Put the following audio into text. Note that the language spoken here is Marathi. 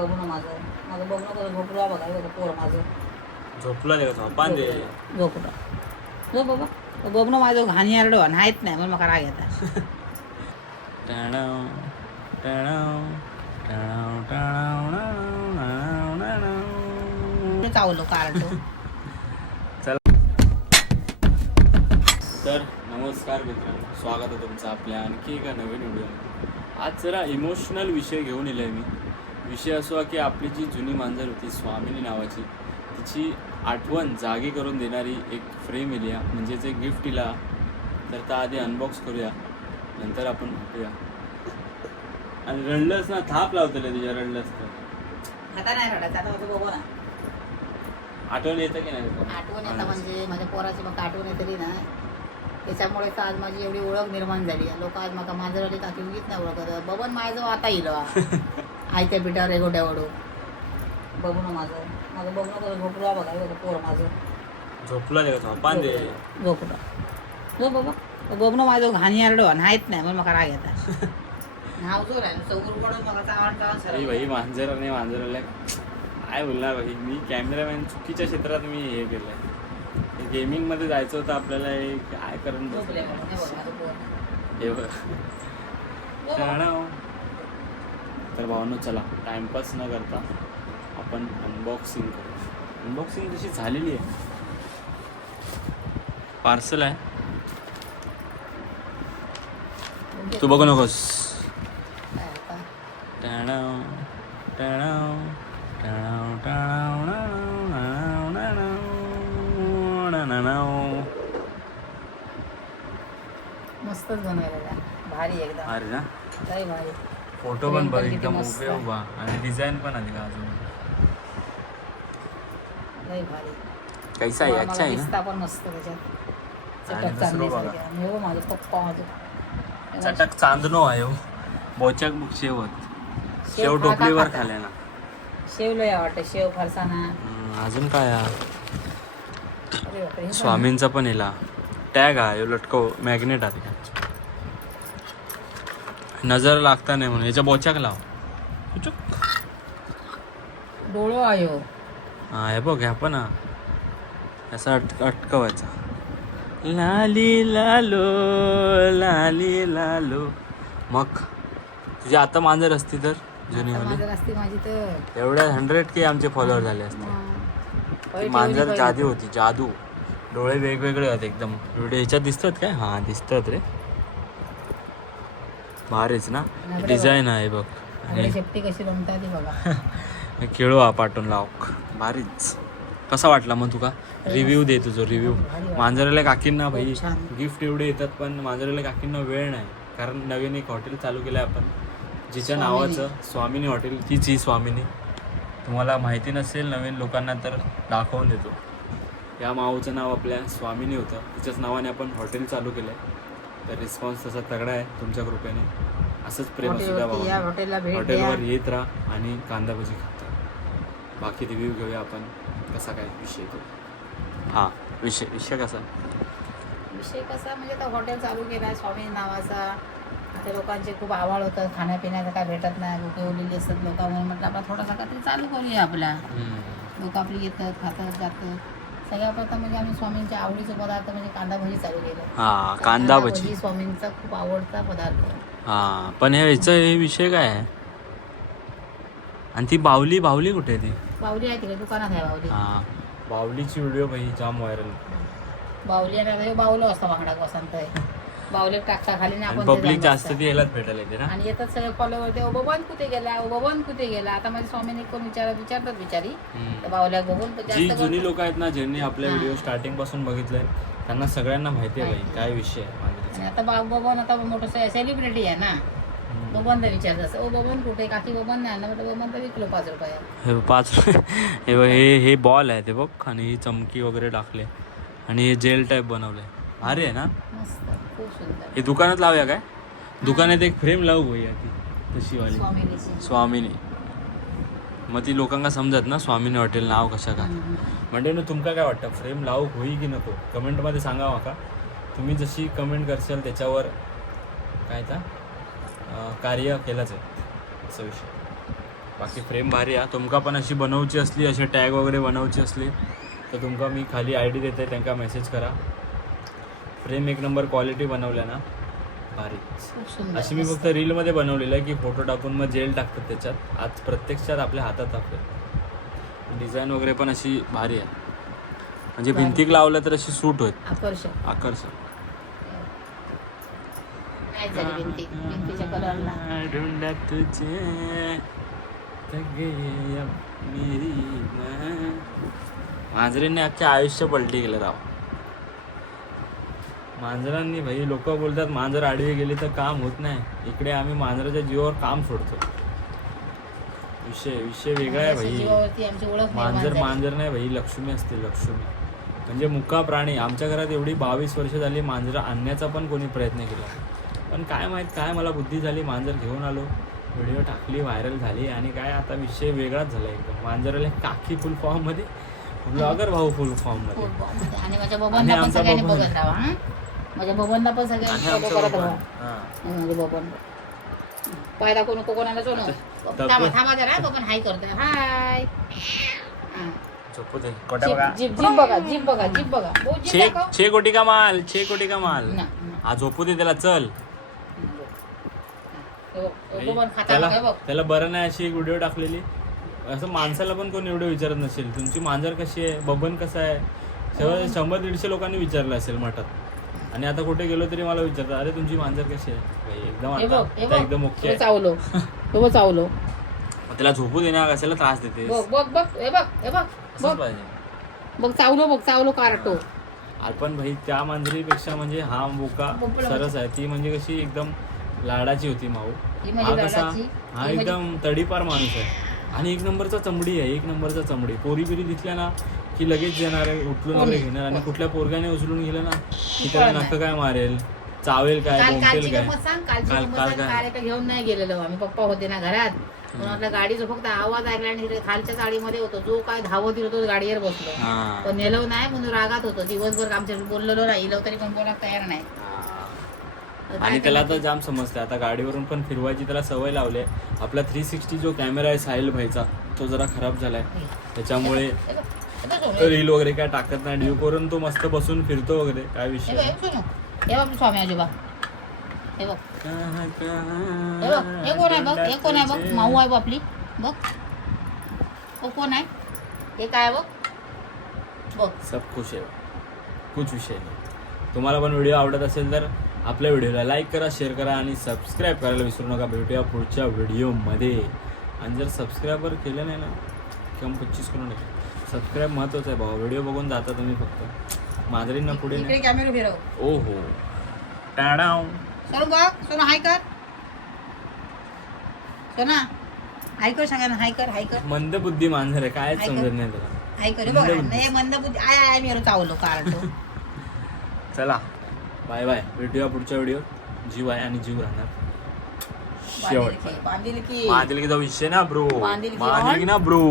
बघू ना माझं बघू ना कसं झोपला बघा बघा पोर माझं झोपला नाही का झोपान दे झोपला झोप बाबा बघ ना माझं घाणी आरडो नाहीत नाही मला राग येतात टाणाव टाणाव टाणाव टाणाव टाणाव चावलो कारडो तर नमस्कार मित्रांनो, स्वागत आहे तुमचं आपल्या आणखी एका नवीन व्हिडिओ. आज जरा इमोशनल विषय घेऊन येलो आहे मी. विषय असो की आपली जी जुनी मांजर होती स्वामिनी नावाची, तिची आठवण जागी करून देणारी एक फ्रेम येली आहे, म्हणजेच एक गिफ्ट इला. तर त्या आधी अनबॉक्स करूया, नंतर आपण भेटूया. आणि रडलंच ना, थाप लावतले तुझ्या रडलंच तर आता नाही रडायचं, आता बघू ना आठवण येतं की नाही? आठवण येतं म्हणजे माझ्या पोराची मग आठवण येतली ना, त्याच्यामुळेच आज माझी एवढी ओळख निर्माण झाली. लोक आज मला मांजरवाली काकी उगीच नाही ओळखत. बबन माझं आता येईल आयत्या पिठावर एगोट्या ओढू बघू ना माझं बघू ना कसं झोपला बघा बघा पोर माझं झोपला नाही का झोपान दे झोपला झोप बाबा बघ ना माझं घाणी आरडो नाहीत नाही मला राग येतात नाव जोर आहे चौर पडून मला चावण भाई मांजर आणि मांजरला काय बोलणार भाई. मी कॅमेरामॅन चुकीच्या क्षेत्रात मी हे केलंय. गेमिंगमध्ये जायचं होतं आपल्याला, हे काय करून हे बघ. तर भावांनो चला टाइमपास न करता आपण अनबॉक्सिंग करू. अनबॉक्सिंग तशी झालेली आहे. पार्सल आहे, तू बघू नकोस. टाणाव टाणाव टाणाव टाणाव टाणाव. मस्तच बनवलेला भारी एकदम. अरे ना, लय भारी. फोटो पण बघ किती एकदम मस्त उभे आहे. उभा, आणि डिझाईन पण आली का अजून. लय भारी. कैसा आहे? अच्छा आहे ना. दिसता पण मस्त त्याच्यात. आणि चटक दुसरं चांदण्यासारखं. बघा. आणि हो माझं पप्पा माझं चटक चांदनो आहे हो. बोचक शेवत शेव खा- टोपलीवर खा- खाल्या ना. शेव लय आवडतं. शेव फरसाणा. अजून काय आहे? अरे बापरे, हे काय? स्वामींचा पण येला टॅग आहे लटको, मॅग्नेट आहे. नजर लागता नाही म्हणून याच्या बोचाक लाव. डोळो आयो. हा हे बघ, ह्या पण असं अटकवायचा. लाली लालो लाली लालो. मग तुझी आता मांजर असती तर जुनी आता वाली, मांजर असते माझी तर एवढ्या 100K आमचे फॉलोअर झाले असते. ती मांजर जादू होती, जादू. डोळे वेगवेगळे होते एकदम. डोळे ह्याच्यात दिसतात काय? हा दिसतात रे, भारीच ना. डिझाईन आहे बघ. आणि शेपटी कशी रमता ती बघा. खेळू हा पाठवून लाव, भारीच. कसा वाटला मग तुका? रिव्ह्यू दे तुझं रिव्ह्यू. मांजरेला काकींना भाई छान. गिफ्ट एवढे येतात, पण मांजरेला काकींना वेळ नाही. कारण नवीन एक हॉटेल चालू केलं आहे आपण, जिच्या नावाचं स्वामिनी हॉटेल. तीच ही स्वामिनी. तुम्हाला माहिती नसेल नवीन लोकांना तर दाखवून देतो. या माऊचं नाव आपल्या स्वामिनी होतं, तिच्याच नावाने आपण हॉटेल चालू केलं आहे. तर रिस्पॉन्स तसा तगडा आहे तुमच्या कृपेने. असंच प्रेम असू द्या हॉटेलवरती या, बाबा. हॉटेलला भेट द्या. हॉटेलवर येत राहा आणि कांदा भजी खाता. बाकी रिव्ह्यू घेऊया आपण, कसा काय विषय तो. हां, विषय कसा? विषय कसा म्हणजे आता हॉटेल चालू केलं आहे स्वामी नावाचा. आता लोकांचे खूप आवड होतं, खाण्यापिण्याचं काय भेटत नाही, लोक ओलेली असतात लोक, म्हणून म्हटलं आपण थोडासा काहीतरी चालू करूया आपला. लोक आपली येतात, खातात, जातात. सगळ्या प्रथम म्हणजे आम्ही स्वामींच्या आवडीचे पदार्थ म्हणजे कांदा भजी चालू केलं. हां, कांदा भजी स्वामींचा खूप आवडता पदार्थ. हां, पण ह्याचा हे विषय काय आहे? आणि ती बावली कुठे आहे? ती बावली आहे तिकडे दुकानात आहे बावली. हां, बावलीची व्हिडिओ भाई जाम व्हायरल. बावली आहे, बावलो असतो वांगडा वसंत आहे. बावले टाकता खाली ना आपण पब्लिक जास्त ती ह्यालाच भेटायला येते ना. आणि येतात सगळे फॉलोवर. ते बबन कुठे गेला, बबन कुठे गेला. आता माझ्या स्वामीने कोण विचारतात बिचारी तर बावल्या बघून जी जुनी लोक आहेत ना, ज्यांनी आपल्या व्हिडिओ स्टार्टिंग पासून बघितलंय, त्यांना सगळ्यांना माहिती आहे भाई काय विषय आहे मांजरीचा. आणि आता बबन आता मोठं सेलिब्रिटी आहे ना, बबन तर विचारत असं, ओ बबन कुठे, काकी बबन नाही आणलं. म्हटलं बबन तर विकलो 5 रुपये. हे 5 हे बॉल आहे ते बघ, आणि ही चमकी वगैरे टाकले, आणि हे जेल टाईप बनवलंय. भारी आहे ना, मस्त, खूप सुंदर. हे दुकानात लावूया काय? दुकानात एक फ्रेम लावू भैया ती तशी वाली स्वामिनीची. स्वामिनी. मग ती लोकांना समजत ना स्वामिनी हॉटेल नाव कशा का. म्हणजे ना तुमका काय वाटतं, फ्रेम लावू होई की नको? कमेंटमध्ये सांगा माका. तुम्ही जशी कमेंट करशाल त्याच्यावर काय कार्य केलंच आहे असं विषय. बाकी फ्रेम भारी आहे. तुमका पण अशी बनवची असली, असे टॅग वगैरे बनवची असली तर तुमका मी खाली ID देते, त्यांना मेसेज करा. फ्रेम एक नंबर क्वालिटी बनवल्या ना, भारी. खूप सुंदर अशी मी फक्त रीलमध्ये बनवलेलं आहे की फोटो टाकून मग जेल टाकतात त्याच्यात. आज प्रत्यक्षात आपल्या हातात आपल्या डिझाईन वगैरे पण अशी भारी आहे. म्हणजे भिंतीक लावलं तर अशी सूट होत, आकर्षक. आकर्षक. काय झाली भिंतीच्या कलरला. ढूंढा तुझे थक गई अब मेरी मैं. मांजरीने अख्खे आयुष्य पलटी केलं राव. मांजरांनी भाई, लोक बोलतात मांजर आडवी गेली तर काम होत नाही. इकडे आम्ही मांजराच्या जीवावर काम सोडतो. विषय वेगळा आहे भाई. जीवावरती आमची ओळख मांजर नाही भाई, लक्ष्मी असते, लक्ष्मी. म्हणजे मुका प्राणी. आमच्या घरात एवढी 22 वर्ष झाली मांजरं आणण्याचा पण कोणी प्रयत्न केला, पण काय माहीत काय मला बुद्धी झाली, मांजर घेऊन आलो, व्हिडिओ टाकली, व्हायरल झाली आणि काय आता विषय वेगळाच झाला एकदम. मांजराला काकी फुल फॉर्ममध्ये, ब्लॉगर भाऊ फुल फॉर्ममध्ये. आणि माझ्या बबनला पण सगळ्यांनी बघत राहा. हा, माझ्या बबनला पण सगळ्यांनी फॉलो करत राहा. माझे बबन पायदा कोण कोणाला सोनो. थांबा जरा, बबन हाय करतोय. हाय. झोपू दे. जीप बघा. छे कोटी का माल. हा झोपू दे त्याला. चल. त्याला बरं नाही अशी एक व्हिडिओ टाकलेली. असं माणसाला पण कोण एवढं विचारत नसेल तुमची मांजर कशी आहे, बबन कसं आहे. 100-150 लोकांनी विचारलं असेल मठात. आणि आता कुठे गेलो तरी मला विचारतात, अरे तुमची मांजर कशी आहे. एकदम एकदम ओके चावलो. त्याला झोपू दे ना, कशाला त्रास देते. बघ चावलो कारटो. पण भाई त्या मांजरीपेक्षा म्हणजे हा बोका सरस आहे. ती म्हणजे कशी एकदम लाडाची होती माऊ. हा कसा, हा एकदम तडीपार माणूस आहे. आणि एक नंबरचा चमडी. पोरी बिरी दिसल्या ना की लगेच येणार आहे, उचलून वगैरे घेणार. आणि कुठल्या पोरग्याने उचलून गेलं ना की त्याला नक्क काय मारेल, चावेल काय, बोंबेल काय. घेऊन नाही गेलेलो आम्ही. पप्पा होते ना घरात. आपल्या गाडीचा फक्त आवाज ऐकला आणि खालच्या गाडीमध्ये होतो, जो काय धावत येतो तो गाडीवर बसलो. पण नेलो नाही म्हणून रागात होतो. दिवसभर आमच्या बोललेलो नाही, इलो तरी पण बोलायला तयार नाही. आणि त्याला आता जाम समजते. आता गाडीवरून पण फिरवायची त्याला सवय लावली. आपला 360 जो कॅमेरा आहे साहिल भाईचा, तो जरा खराब झालाय. त्याच्यामुळे रील वगैरे काय टाकत नाही. ड्यूक वरून तो मस्त बसून फिरतो वगैरे, काय विषय. हे बघ स्वामी आजोबा, हे बघ हे कोण आहे बघ. माऊ आहे आपली बघ. कोण आहे हे, काय बघ. सब खुश आहे, कुछ विषय नाही. तुम्हाला पण व्हिडिओ आवडत असेल तर आपल्या व्हिडिओला लाईक करा, शेअर करा आणि सबस्क्राईब करायला विसरू नका. भेटूया पुढच्या व्हिडिओमध्ये. आणि जर सबस्क्राईबर केलं नाही ना किंवा 25 करून नका. सबस्क्राईब महत्त्वाचं आहे भाऊ. व्हिडिओ बघून जाता तुम्ही फक्त. मांजरींना पुढे नाही. कॅमेरा फिरव. ओहो टाडाव. सोना हाय कर. सोना हाय कर. सगळ्यांना हाय कर. मंदबुद्धी मांजर आहे, काय समजत नाही त्याला. हाय कर बघा. नाही मंदबुद्धी आय मेरो चावलो कारटो. चला बाय बाय. भेटूया पुढच्या व्हिडिओ. जीव आहे आणि जीव राहणार. बांधिलकीचा विषय ना ब्रो. बांधिलकी ना ब्रो.